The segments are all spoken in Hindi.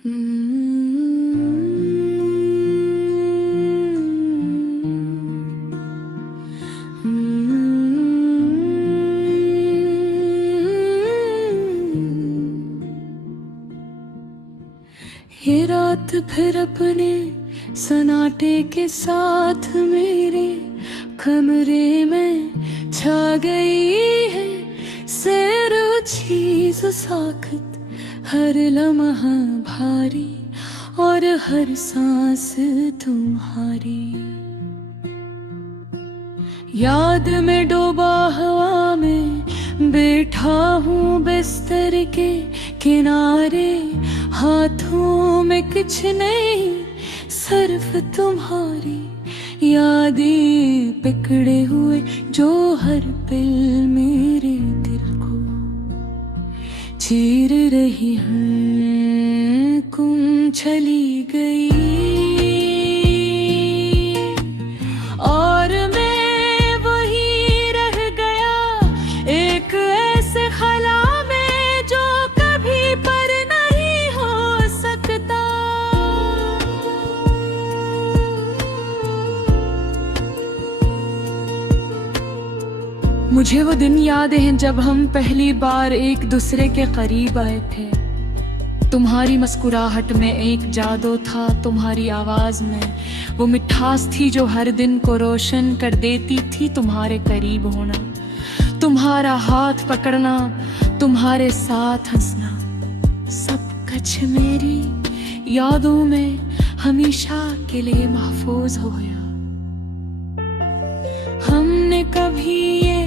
ये रात फिर अपने सन्नाटे के साथ मेरे कमरे में छा गई है। सैर चीज साखत हर लम्हा भारी और हर सांस तुम्हारी। याद में डूबा हवा में बैठा हूँ बिस्तर के किनारे। हाथों में कुछ नहीं सिर्फ तुम्हारी यादें पकड़े हुए जो हर पल मेरे दिल को चीर रही हैं। तुम चली गई और मैं वही रह गया एक ऐसे खला में जो कभी पर नहीं हो सकता। मुझे वो दिन याद है जब हम पहली बार एक दूसरे के करीब आए थे। तुम्हारी मुस्कुराहट में एक जादू था, तुम्हारी आवाज में वो मिठास थी जो हर दिन को रोशन कर देती थी। तुम्हारे करीब होना, तुम्हारा हाथ पकड़ना, तुम्हारे साथ हंसना, सब कुछ मेरी यादों में हमेशा के लिए महफूज हो गया। हमने कभी ये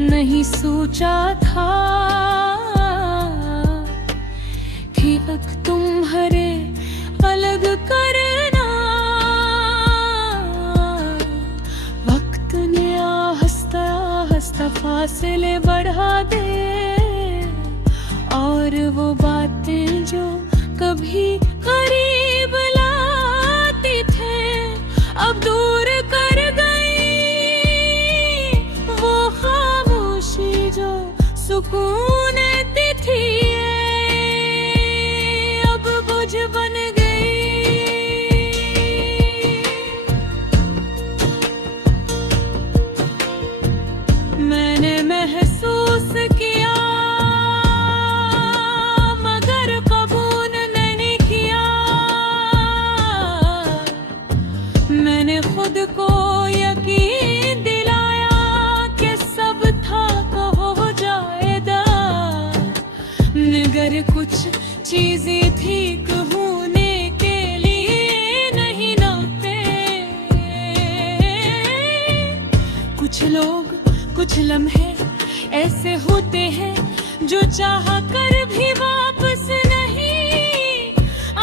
नहीं सोचा था कि वक्त तुम्हारे अलग करना। वक्त ने हंसता हंसता फासले बढ़ा दे और वो बातें जो कभी करीब लाती थे अब दूर कर गई। वो खामोशी जो सुकून देती थी अब बुझ बन गई। मैंने महसूस किया मगर कबूल नहीं किया। मैंने खुद को यकीन दिलाया कि सब था तो हो जाएगा, मगर कुछ चीजें ठीक होने के लिए नहीं नाते। कुछ लोग कुछ लम्हे ऐसे होते हैं जो चाह कर भी वापस नहीं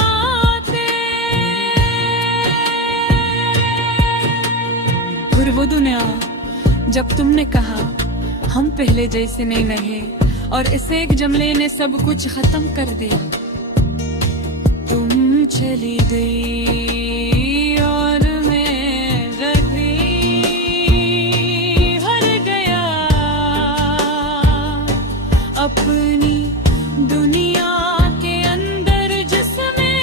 आते। फिर वो दुनिया जब तुमने कहा हम पहले जैसे नहीं रहे और इस एक जुमले ने सब कुछ खत्म कर दिया। तुम चली गई और मैं रह गई, हर गया अपनी दुनिया के अंदर जिसमें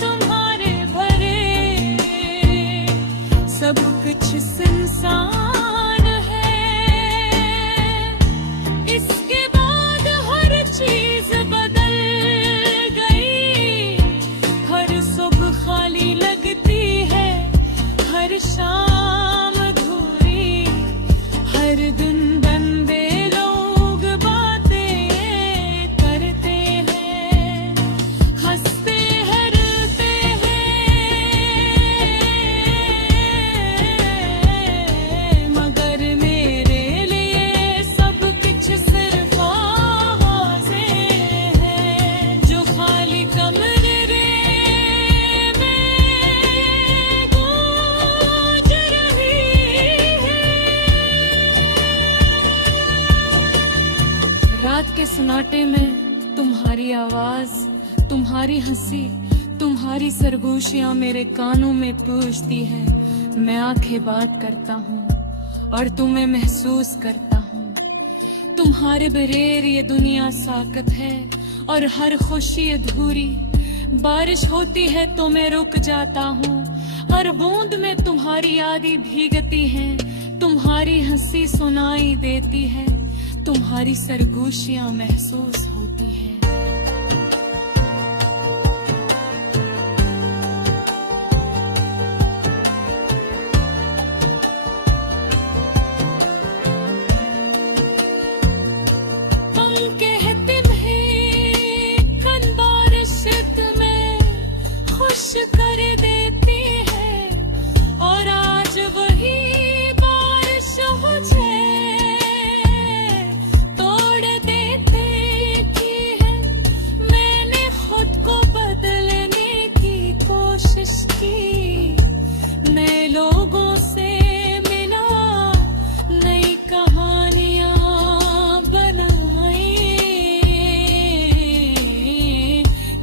तुम्हारे भरे सब कुछ सुनसान। इसके बाद हर चीज बदल गई, हर सुबह खाली लगती है, हर शाम अधूरी, हर दिन बंदे लोग बातें करते हैं, हंसते हैं, रोते हैं, मगर मेरे लिए सब कुछ सिर्फ आवाज़ें हैं जो खाली कमरे में गूंज रही है। रात के सन्नाटे में तुम्हारी आवाज, तुम्हारी हंसी, तुम्हारी सरगोशियां मेरे कानों में पूछती है। मैं आंखें बात करता हूँ और तुम्हें महसूस करता हूँ। तुम्हारे बगैर ये दुनिया साकत है और हर खुशी अधूरी। बारिश होती है तो मैं रुक जाता हूँ, हर बूंद में तुम्हारी यादें भीगती हैं। तुम्हारी हंसी सुनाई देती है, तुम्हारी सरगोशियां महसूस होती हैं। कर देती है और आज वही बारिश मुझे तोड़ देती है। मैंने खुद को बदलने की कोशिश की, नए लोगों से मिला, नई कहानियां बनाई,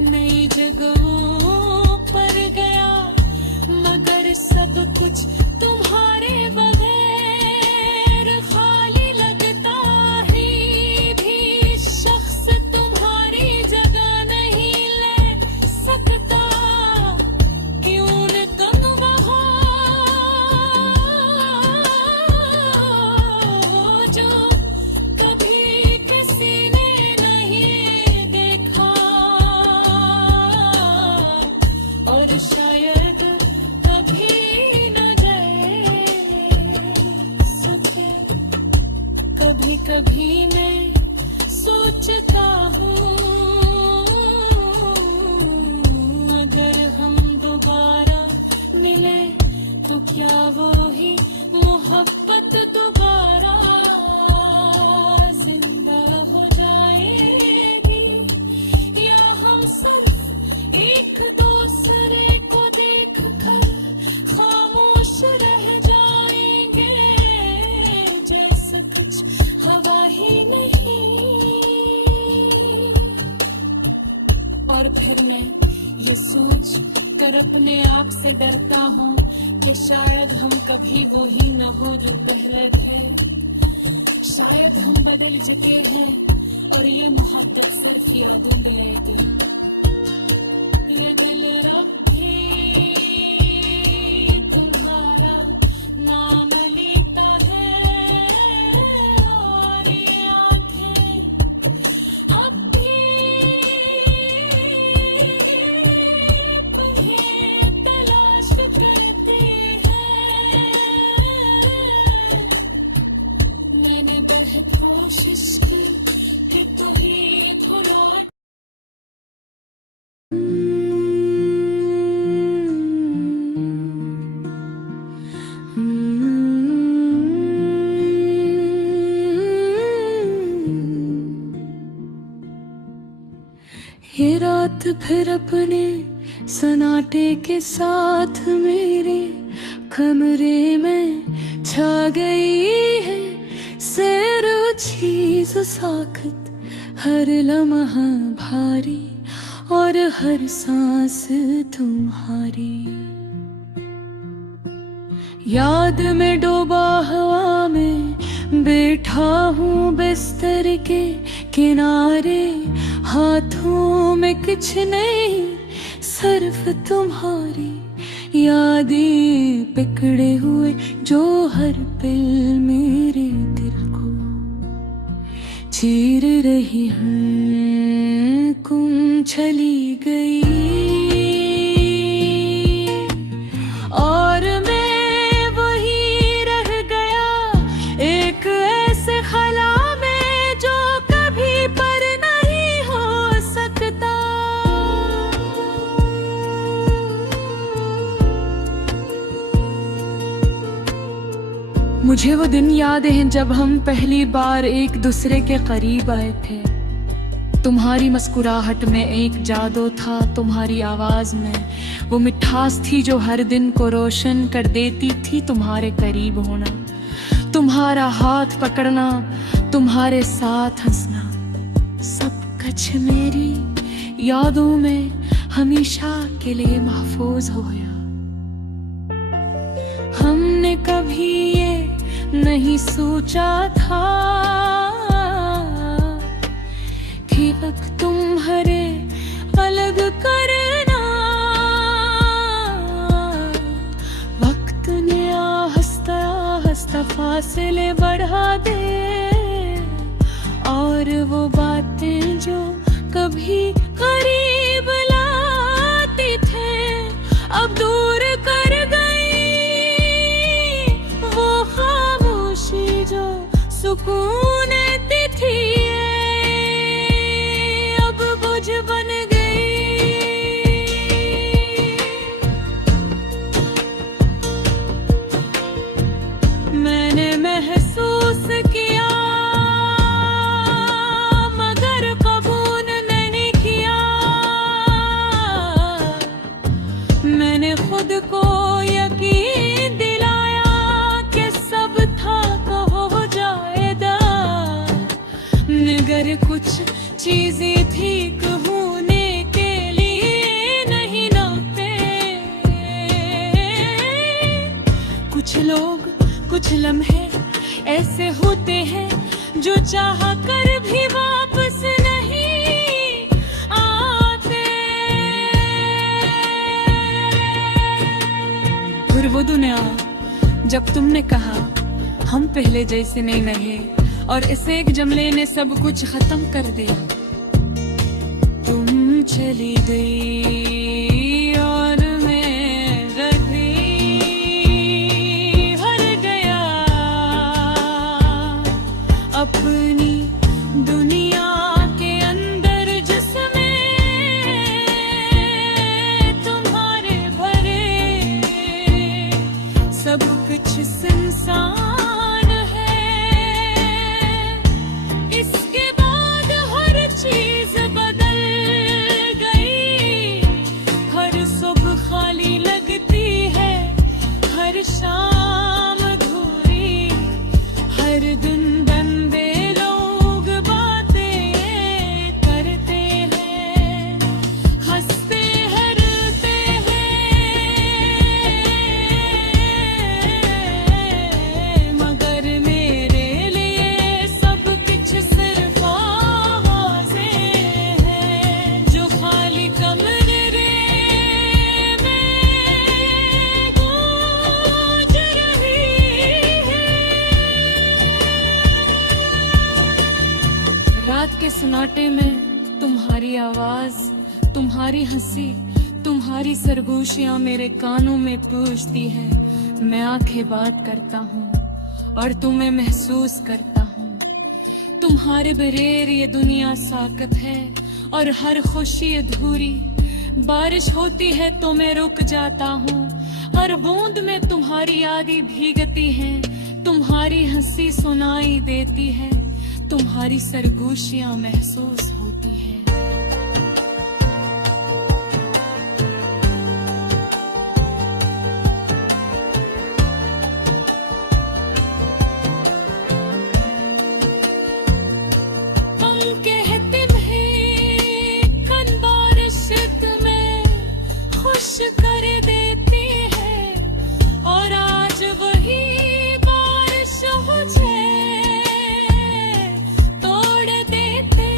नई जगहों सब कुछ तुम्हारे बगैर खाली लगता है। भी शख्स तुम्हारी जगह नहीं ले सकता, क्यों न तुम वहाँ जो कभी किसी ने नहीं देखा। और शायद कभी कभी मैं सोचता हूँ, अगर हम दोबारा मिले तो क्या वो ही मोहब्बत दोबारा जिंदा हो जाएगी, या हम सिर्फ एक दूसरे को देख कर खामोश रह जाएंगे, जैसा कुछ हवा ही नहीं। और फिर मैं ये सोच कर अपने आप से डरता हूँ कि शायद हम कभी वो ही न हो जो पहले थे। शायद हम बदल चुके हैं और ये मोहब्बत सिर्फ यादों रहेगी। ये दिल रब भी तुम्हारा नाम लेता है, और ये आंखें अब भी तुम्हें तलाश करती हैं। मैंने बहुत कोशिश की कि तुम्हें भुला ये रात फिर अपने सन्नाटे के साथ मेरे कमरे में छा गई है। सैर चीज साखत हर लम्हा भारी, और हर सांस तुम्हारी। याद में डूबा हवा में बैठा हूँ बिस्तर के किनारे, हाथों में कुछ नहीं सिर्फ तुम्हारी यादें पकड़े हुए, जो हर पल मेरे दिल को चीर रही हैं। तुम चली गई और मैं वही रह गया, एक ऐसे खला में जो कभी पर नहीं हो सकता। मुझे वो दिन याद है जब हम पहली बार एक दूसरे के करीब आए थे। तुम्हारी मुस्कुराहट में एक जादू था, तुम्हारी आवाज में वो मिठास थी जो हर दिन को रोशन कर देती थी। तुम्हारे करीब होना, तुम्हारा हाथ पकड़ना, तुम्हारे साथ हंसना, सब कुछ मेरी यादों में हमेशा के लिए महफूज हो गया। हमने कभी ये नहीं सोचा था कि वक्त तुम्हारे अलग करना, वक्त ने आहिस्ता आहिस्ता फासले बढ़ा दे, और वो बातें जो कभी करीब लाती थे अब दूर कर गई, वो खामोशी जो सुकून देती थी अब बोझ बन गई। मैंने महसूस किया मगर कबूल नहीं किया, मैंने खुद को यकीन दिलाया कि सब था हो जाएगा, मगर कुछ चीजें ठीक होने के लिए नहीं नाते, कुछ लोग कुछ लम्हे ऐसे होते हैं जो चाह कर भी वापस नहीं आते। फिर वो दुनिया जब तुमने कहा हम पहले जैसे नहीं रहे और इस एक जुमले ने सब कुछ खत्म कर दिया, तुम चली गई और मैं रही, हर गया अपनी दुनिया के अंदर जिसमें तुम्हारे भरे सब कुछ सुनसान है। इसके बाद हर चीज बदल गई, हर सुबह खाली लगती है, हर शाम अधूरी, हर दिन बंदे लोग बातें करते हैं, हंसते हैं, रोते हैं, मगर मेरे लिए सब कुछ सिर्फ आवाज़ें हैं जो खाली कमरे में गूंज रही है। रात के सन्नाटे में तुम्हारी आवाज, तुम्हारी हंसी, तुम्हारी सरगोशियां मेरे कानों में पूछती है, मैं आंखें बात करता हूँ और तुम्हें महसूस करता हूँ, तुम्हारे बगैर ये दुनिया साकत है और हर खुशी अधूरी, बारिश होती है तो मैं रुक जाता हूँ, हर बूंद में तुम्हारी यादें भीगती हैं, तुम्हारी हंसी सुनाई देती है, तुम्हारी सरगोशियां महसूस होती हैं। हम कहते हैं कन बारिश तुम्हें खुश कर देती है, और आज वही बारिश मुझे तोड़ देते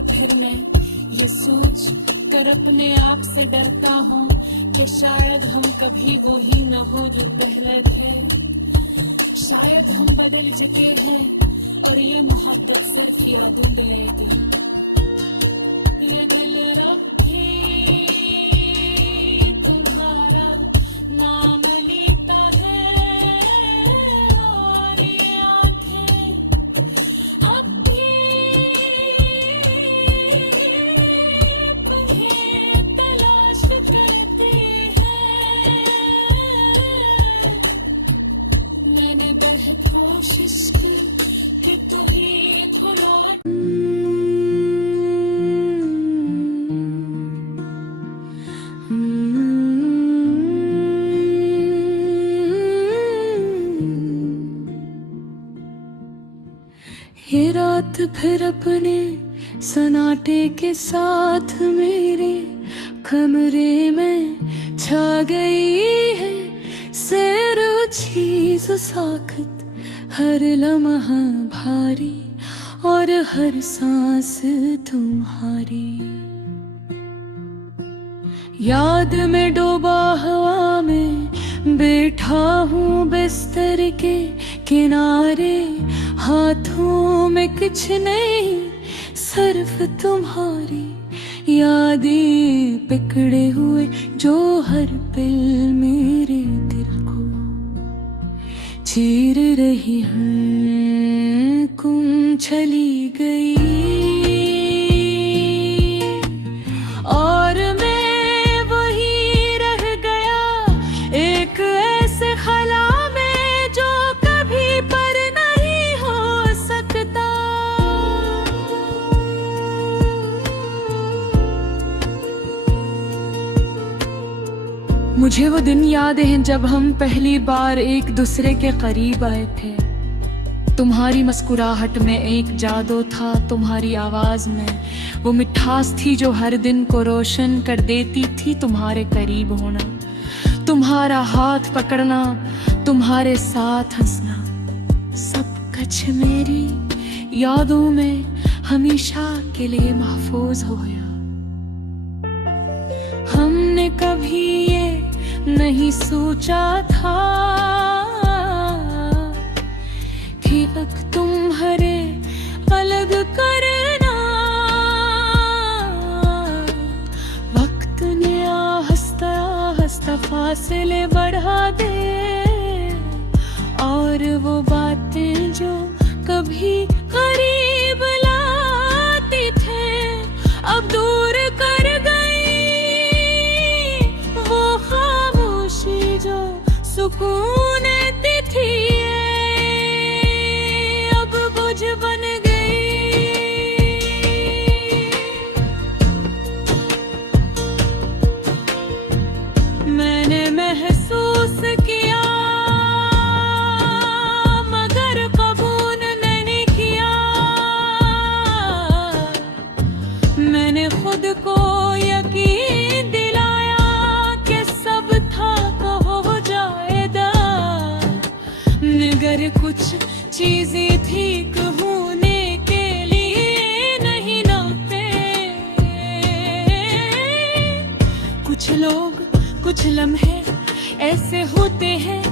और फिर मैं ये सोच कर अपने आप से डरता हूँ कि शायद हम कभी वो ही न हो जो पहले थे। शायद हम बदल चुके हैं और ये मोहब्बत सिर्फ याद दिलेगी। ये दिल रब भी तुम्हारा नाम लेता है और ये आंखें अब भी तुम्हें तलाश करती हैं। मैंने बहुत कोशिश की कि तुम्हें भुला ये रात फिर अपने सन्नाटे के साथ मेरे कमरे में छा गई है। सैर चीज साखत हर लम्हा भारी और हर सांस तुम्हारी। याद में डूबा हवा में बैठा हूँ बिस्तर के किनारे। हाथों में कुछ नहीं सिर्फ तुम्हारी यादें पकड़े हुए जो हर पल मेरे दिल को चीर रही हैं। तुम चली गई और मैं वही रह गया एक ऐसे खला में जो कभी पर नहीं हो सकता। मुझे वो दिन याद है जब हम पहली बार एक दूसरे के करीब आए थे। तुम्हारी मुस्कुराहट में एक जादू था, तुम्हारी आवाज में वो मिठास थी जो हर दिन को रोशन कर देती थी। तुम्हारे करीब होना, तुम्हारा हाथ पकड़ना, तुम्हारे साथ हंसना, सब कुछ मेरी यादों में हमेशा के लिए महफूज हो गया। हमने कभी ये नहीं सोचा था कि अब तुम्हारे अलग करना। वक्त ने आहिस्ता आहिस्ता फासले बढ़ा दे और वो बातें जो कभी करीब लाती थे अब दूर कर गई। वो खामोशी जो सुकून देती थी अब बोझ बन गई। मैंने महसूस किया मगर कबूल नहीं किया। मैंने खुद को यकीन दिलाया कि सब था हो जाएगा। मगर कुछ चीजें ठीक होने के लिए नहीं नाते। कुछ लोग कुछ लम्हे ऐसे होते हैं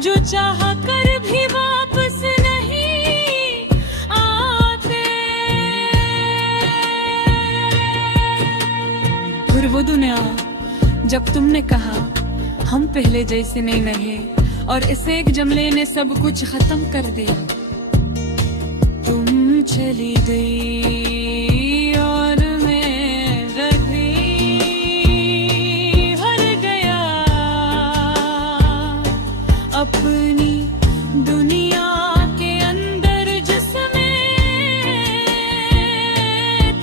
जो चाह कर भी वापस नहीं आते। फिर वो दुनिया जब तुमने कहा हम पहले जैसे नहीं रहे और इस एक जुमले ने सब कुछ खत्म कर दिया। तुम चली गई और मैं रह गई, हर गया अपनी दुनिया के अंदर जिसमें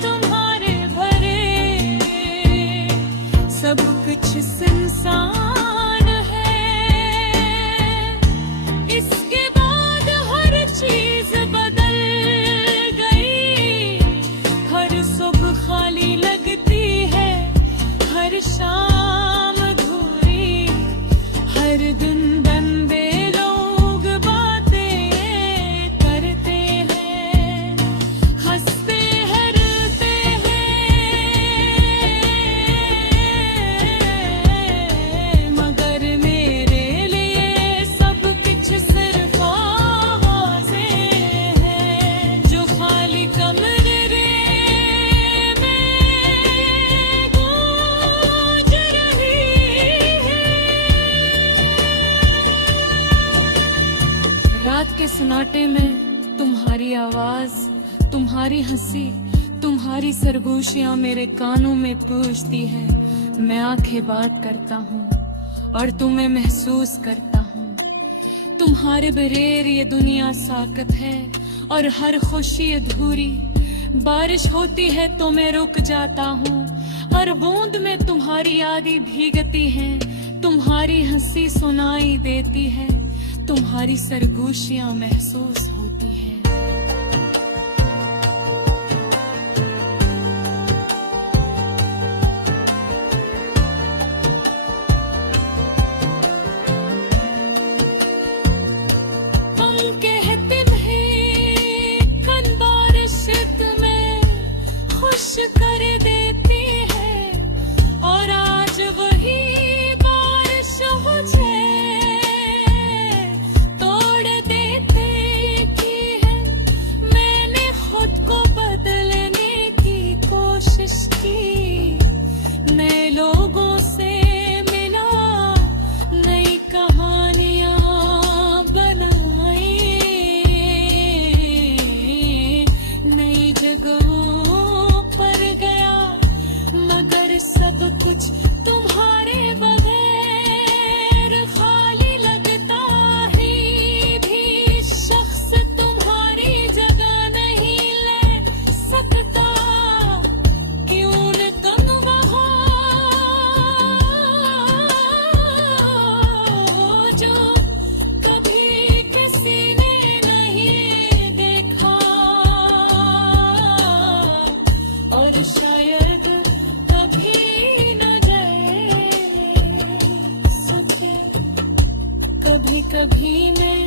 तुम्हारे भरे सब कुछ सुनसान है। इसके बाद हर चीज बदल गई। हर सुबह खाली लगती है, हर शाम अधूरी, हर दिन गंदे लोग बातें करते हैं, हंसते हैं, रोते सन्नाटे में तुम्हारी आवाज, तुम्हारी हंसी, तुम्हारी सरगोशियां मेरे कानों में पूछती है। मैं आंखें बात करता हूँ और तुम्हें महसूस करता हूँ। तुम्हारे बगैर ये दुनिया साकत है और हर खुशी अधूरी। बारिश होती है तो मैं रुक जाता हूँ, हर बूंद में तुम्हारी यादें भीगती हैं। तुम्हारी हंसी सुनाई देती है, तुम्हारी सरगोशियां महसूस होती हैं। हम कहते हैं कन बारिश में खुश कर देती है, और आज वही बारिश मुझे तोड़ देते की है। मैंने खुद को बदलने की कोशिश की, नए लोगों से मिला, नई कहानियां बनाई, नई जगहों पर गया, मगर सब कुछ तुम्हारे बगैर खाली लगता है। भी शख्स तुम्हारी जगह नहीं ले सकता, क्यों न तुम वहाँ जो कभी किसी ने नहीं देखा, और शायद कभी न जा सके। कभी कभी मैं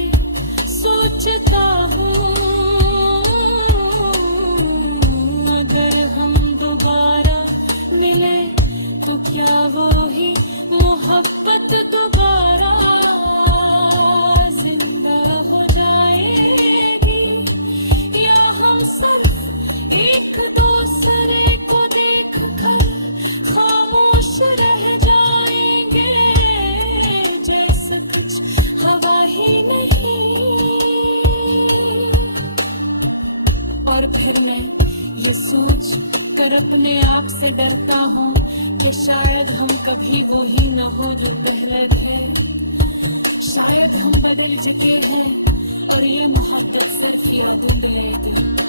सोचता हूँ, अगर हम दोबारा मिले तो क्या वो ही मोहब्बत दोबारा जिंदा हो जाएगी, या हम सिर्फ एक दूसरे को देख कर खामोश रह जाएंगे, जैसा कुछ हवा ही नहीं। और फिर मैं ये सोच कर अपने आप से डरता हूँ कि शायद हम कभी वो ही न हो जो पहले थे। शायद हम बदल चुके हैं और ये मोहब्बत सिर्फ यादों में रह गई।